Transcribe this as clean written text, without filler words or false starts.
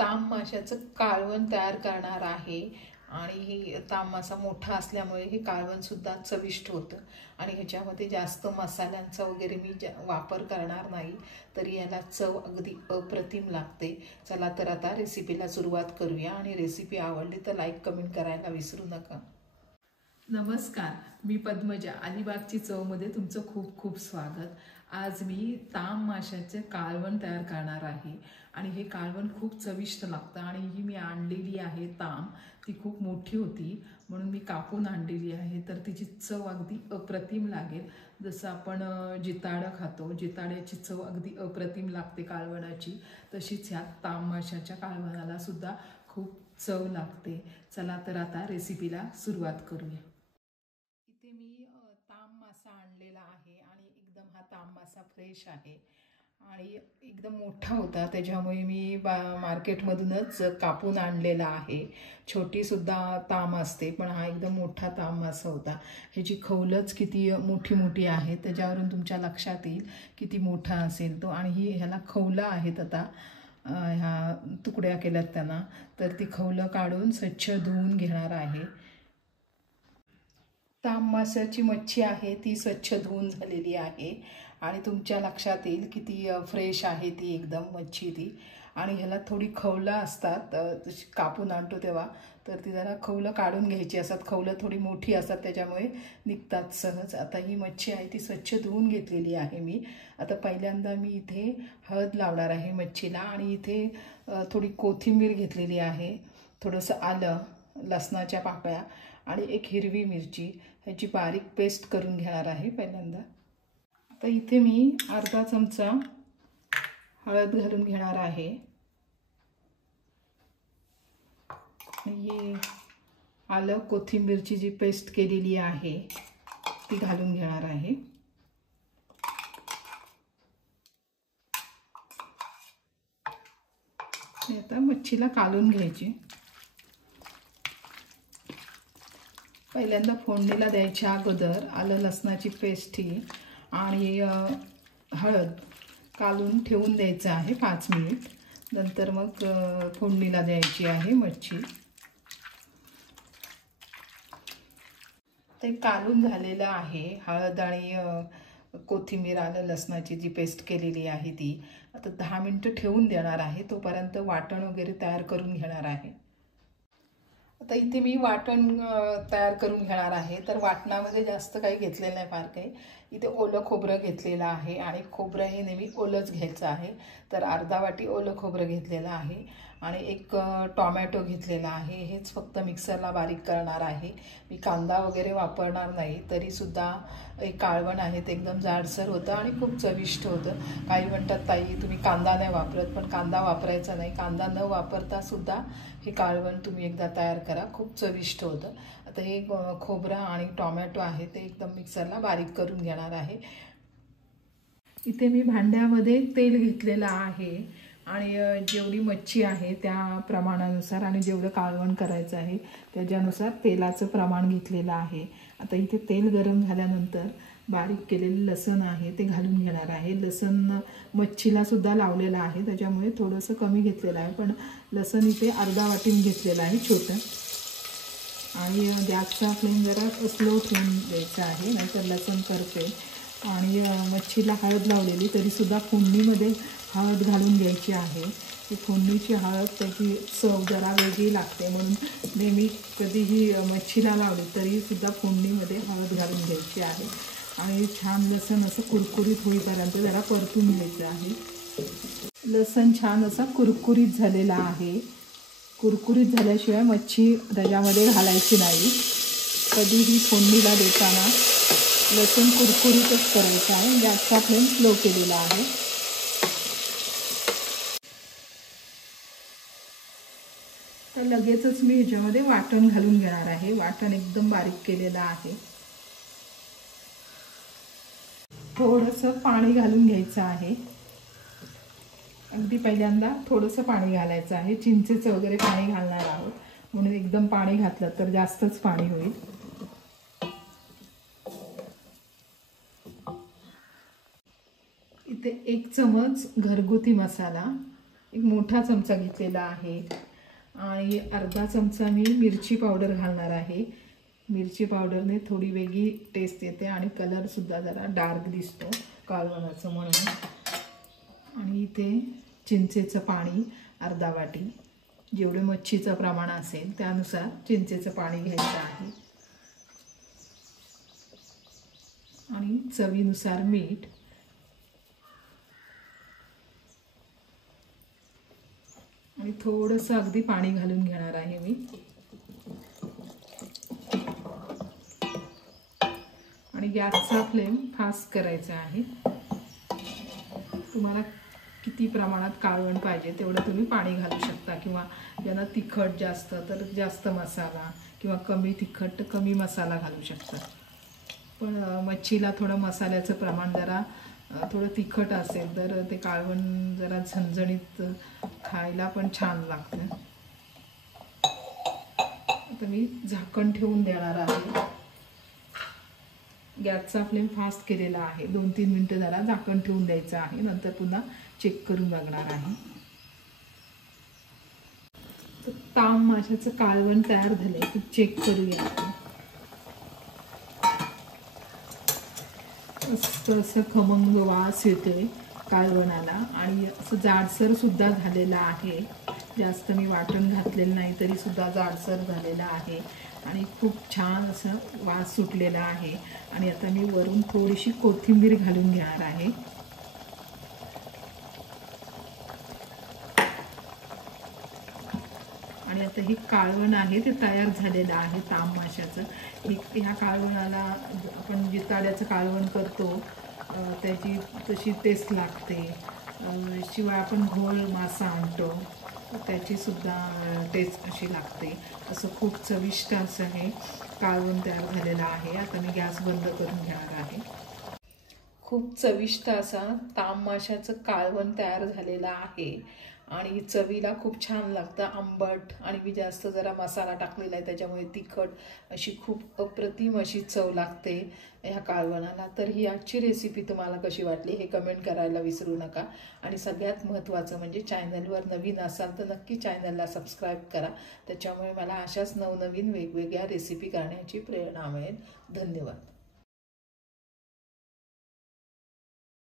ताम माशाचं कालवण तयार करणार आहे आणि ही ताम मासा मोठा असल्यामुळे हे कालवण सुद्धा चविष्ट होतं आणि ह्याच्यामध्ये जास्त मसाल्यांचा वगैरे मी वापर करणार नाही, तरी याला चव अगदी अप्रतिम लागते। चला तर आता रेसिपीला सुरुवात करूया आणि रेसिपी आवडली तर लाईक कमेंट करायला विसरू नका। नमस्कार, मी पद्मजा, अलिबागची चवमध्ये तुमचं खूप खूप स्वागत। आज मी ताम माशाचे कालवण तयार करणार आहे आणि हे कालवण खूप चविष्ट लागतं आणि ही मी आणलेली आहे ताम, ती खूप मोठी होती म्हणून मी कापून आणलेली आहे, तर तिची चव अगदी अप्रतिम लागेल। जसं आपण जिताडं खातो, जिताड्याची चव अगदी अप्रतिम लागते कालवणाची, तशीच ह्या ताम माशाच्या कालवणाला सुद्धा खूप चव लागते। चला तर आता रेसिपीला सुरुवात करूया। इथे मी ताम मासा आणलेला आहे आणि एकदम हा ताम मासा फ्रेश आहे आणि एकदम मोठा होता, त्याच्यामुळे मी मार्केटमधूनच कापून आणलेला आहे। छोटीसुद्धा ताम असते, पण हा एकदम मोठा ताम मासा होता। ह्याची खवलच किती मोठी मोठी आहे, त्याच्यावरून तुमच्या लक्षात येईल किती मोठा असेल तो। आणि ह्याला खवलं आहेत, आता ह्या तुकड्या केल्यात त्यांना, तर ती खवलं काढून स्वच्छ धुवून घेणार आहे। ताम माशाची मच्छी आहे ती स्वच्छ धुवून झालेली आहे आणि तुमच्या लक्षात येईल किती फ्रेश आहे ती एकदम मच्छी ती। आणि ह्याला थोडी खवलं असतात, कापून आणतो तेव्हा तर ती जरा खवलं काढून घ्यायची असतात, खवलं थोडी मोठी असतात त्याच्यामुळे निघतात सहज। आता ही मच्छी आहे ती स्वच्छ धुवून घेतलेली आहे मी। आता पहिल्यांदा मी इथे हळद लावणार आहे मच्छीला आणि इथे थोडी कोथिंबीर घेतलेली आहे, थोडंसं आलं, लसणाच्या पाकळ्या आणि एक हिरवी मिरची, ह्याची बारीक पेस्ट करून घेणार आहे पहिल्यांदा। आता इथे मी अर्धा चमचा हळद घालून घेणार आहे, ही आलं कोथिंबीरची जी पेस्ट केलेली आहे ती घालून घेणार आहे। आता मच्छीला कालून घ्यायची। पहिल्यांदा फोडणीला द्यायच्या अगोदर आलं लसणाची पेस्ट ही आणि हळद कालून ठेवून द्यायचं आहे 5 मिनिट, नंतर मग फोडणीला द्यायची आहे मच्छी। ते कालून झालेलं आहे, हळद आणि कोथिंबीर आलं लसणाची जी पेस्ट केलेली आहे ती। आता 10 मिनिटं ठेवून देणार आहे, तोपर्यंत वाटण वगैरे तयार करून घेणार आहे। आता इथे मी वाटण तयार करून घेणार आहे, तर वाटणामध्ये जास्त काही घेतलेलं नाही, फार काही। इथे ओलं खोबरं घेतलेलं आहे आणि खोबरं हे नेहमी ओलंच घ्यायचं आहे, तर अर्धा वाटी ओलं खोबरं घेतलेलं आहे आणि एक टोमॅटो घेतलेला आहे। हेच फक्त मिक्सरला बारीक करणार आहे, मी कांदा वगैरे वापरणार नाही, तरीसुद्धा एक कालवण आहे ते एकदम जाडसर होतं आणि खूप चविष्ट होतं। काही म्हणतात ताई तुम्ही कांदा नाही वापरत, पण कांदा वापरायचा नाही, कांदा न वापरता सुद्धा हे कालवण तुम्ही एकदा तयार करा, खूप चविष्ट होतं। आता हे खोबरं आणि टोमॅटो आहे ते एकदम मिक्सरला बारीक करून घेणार आहे। इथे मी भांड्यामध्ये तेल घेतलेलं आहे आणि जेवढी मच्छी आहे त्या प्रमाणानुसार आणि जेवढं कालवण करायचं आहे त्याच्यानुसार तेलाचं प्रमाण घेतलेलं आहे। आता इथे तेल गरम झाल्यानंतर बारीक केलेलं लसण आहे ते घालून घेणार आहे। लसण मच्छीला सुद्धा लावलेलं आहे, त्याच्यामुळे थोडंसं कमी घेतलेलं आहे, पण लसण इथे अर्धा वाटीने घेतलेलं आहे छोटं। आणि गॅसचा फ्लेम जरा स्लो ठेवून द्यायचा आहे, नाहीतर लसण करते। आणि मच्छीला हळद लावलेली तरीसुद्धा फोडणीमध्ये हळद घालून घ्यायची आहे। ती फोडणीची हळद त्याची चव जरा वेगळी लागते, म्हणून नेहमी कधीही मच्छीला लावली तरीसुद्धा फोडणीमध्ये हळद घालून घ्यायची आहे आणि छान लसण असं कुरकुरीत होईपर्यंत जरा परतून घ्यायचं आहे। लसण छान असा कुरकुरीत झालेला आहे, कुरकुरीत झाल्याशिवाय मच्छी त्याच्यामध्ये घालायची नाही। कधीही फोडणीला देताना लसूण कुरकुरीतच करायचं आहे, गॅसचा फ्लेम स्लो केलेला आहे। तर लगेचच मी ह्याच्यामध्ये वाटण घालून घेणार आहे, वाटण एकदम बारीक केलेलं आहे। थोडंसं पाणी घालून घ्यायचं आहे, अगदी पहिल्यांदा थोडंसं पाणी घालायचं आहे, चिंचेचं वगैरे पाणी घालणार आहोत, म्हणून एकदम पाणी घातलं तर जास्तच पाणी होईल। इथे 1 चमच घरगुती मसाला एक मोठा चमचा घेतलेला आहे आणि अर्धा चमचा मी मिरची पावडर घालणार आहे। मिरची पावडरने थोडी वेगळी टेस्ट येते आणि कलरसुद्धा जरा डार्क दिसतो कालवणाचं म्हणून। आणि इथे चिंचेचं पाणी अर्धा वाटी, जेवढे मच्छीचं प्रमाण असेल त्यानुसार चिंचेचं पाणी घ्यायचं आहे आणि चवीनुसार मीठ आणि थोडंसं अगदी पाणी घालून घेणार आहे मी। आणि गॅसचा फ्लेम फास्ट करायचा आहे। तुम्हाला किती प्रमाणात कालवण पाहिजे तेवढं तुम्ही पाणी घालू शकता, किंवा ज्यांना तिखट जास्त तर जास्त मसाला, किंवा कमी तिखट तर कमी मसाला घालू शकता। पण मच्छीला थोडं मसाल्याचं प्रमाण जरा थोडं तिखट असेल तर ते कालवण जरा झणझणीत खायला पण छान लागतं। आता मी झाकण ठेवून देणार आहे। गॅसचा फ्लेम फास्ट केलेला आहे। 2-3 मिनिटं जरा झाकण ठेवून द्यायचं आहे, नंतर पुन्हा चेक करून बघणार आहे। तर ताम माशाचं कालवण तयार झालंय की चेक करूया आपण। असं खमंग वास येतोय कालवणाला आणि असं जाडसर सुद्धा झालेलं आहे। जास्त मी वाटण घातलेलं नाही तरी सुद्धा जाडसर झालेलं आहे आणि खूप छान असं वास सुटलेला आहे। आणि आता मी वरून थोडीशी कोथिंबीर घालून घेणार आहे। आणि आता हे कालवण आहे ते तयार झालेलं आहे ताम माशाचं। ह्या कालवणाला आपण जिताड्याचं कालवण करतो त्याची तशी टेस्ट लागते। शिवाय आपण घोळ मासा आणतो त्याची सुद्धा टेस्ट अशी लागते। असं खूप चविष्ट असं हे कालवण तयार झालेलं आहे। आता मी गॅस बंद करून घेणार आहे। खूप चविष्ट असा ताम माशाचं कालवण तयार झालेलं आहे आणि चवीला खूप छान लागतं, आंबट, आणि मी जास्त जरा मसाला टाकलेला आहे त्याच्यामुळे तिखट अशी खूप अप्रतिम अशी चव लागते ह्या कालवणाला। तर ही आजची रेसिपी तुम्हाला कशी वाटली हे कमेंट करायला विसरू नका। आणि सगळ्यात महत्त्वाचं म्हणजे चॅनलवर नवीन असाल तर नक्की चॅनलला सबस्क्राईब करा, त्याच्यामुळे मला अशाच नवनवीन वेगवेगळ्या रेसिपी करण्याची प्रेरणा मिळेल। धन्यवाद।